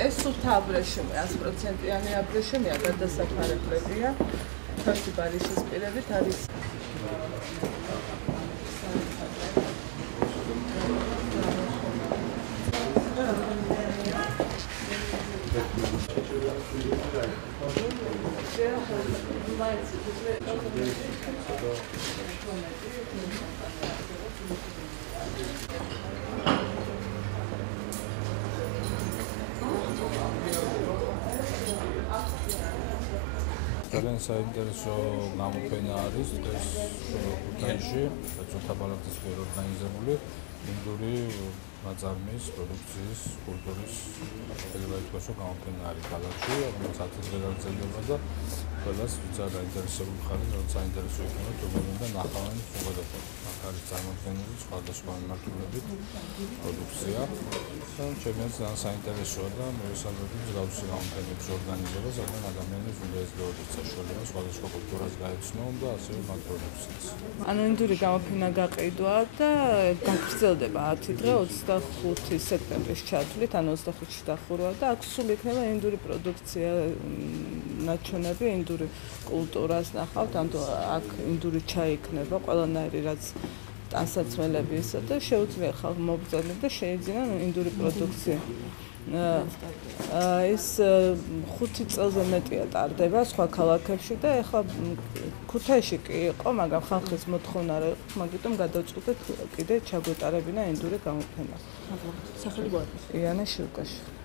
ეს სუფთა აბრეშუმი 100%-იანი აბრეშუმია, გადასახარებლებია. ფართი ბალიშის პირებით არის ძალიან საინტერესო გამოფენა არის დღეს ქუთაისში, ეწოთა პალატის მიერ ორგანიზებული ინდური ნაწარმის პროდუქციის კულტურის შეიძლება ითქვას, რომ გამოფენა არის ქალაქში, რომელიც 10 დღე გაგრძელდება და ყველას ვინც არ დაინტერესებული ხარ, რომ საინტერესო იქნება, თუმცა და ნახავენ უღებავად. აქ არის წარმოქმნილი სხვადასხვა მიმართულებით პროდუქცია. ჩემს ძალიან საინტერესოა და მოვესალმები მსგავსი გამოფენების ორგანიზებას, სადაც ადამიანებს უნდა ეძლეოდეთ საშუალება სხვადასხვა კულტურას გაეცნონ და ასევე მათ პროდუქციას. ანუ ინდური გამოფენა გაყიდვა და გაგრძელდება 10 დღე 25 სექტემბრის ჩათვლით, ანუ 25-ში დახურვა და აქ სულ იქნება ინდური პროდუქცია, ნაჩვენები ინდური კულტურას ნახავთ, ანუ აქ ინდური ჩაი იქნება, ყველანაირი რაც ტანსაცმელები ისე და შეუძლია ხალხ მობრძოლებს და შეიძინონ ინდური პროდუქცია. ეს 5 წელზე მეტია ტარდება სხვა ქალაქებში და ეხლა ქუთაისში კი იყო, მაგრამ ხალხის მოთხოვნა რა იყო, მაგიტომ გადავწყვიტეთ კიდე ჩაგვეტარებინა ინდური გამოფენა. სახელი გვაქვს? იანა შილკაში.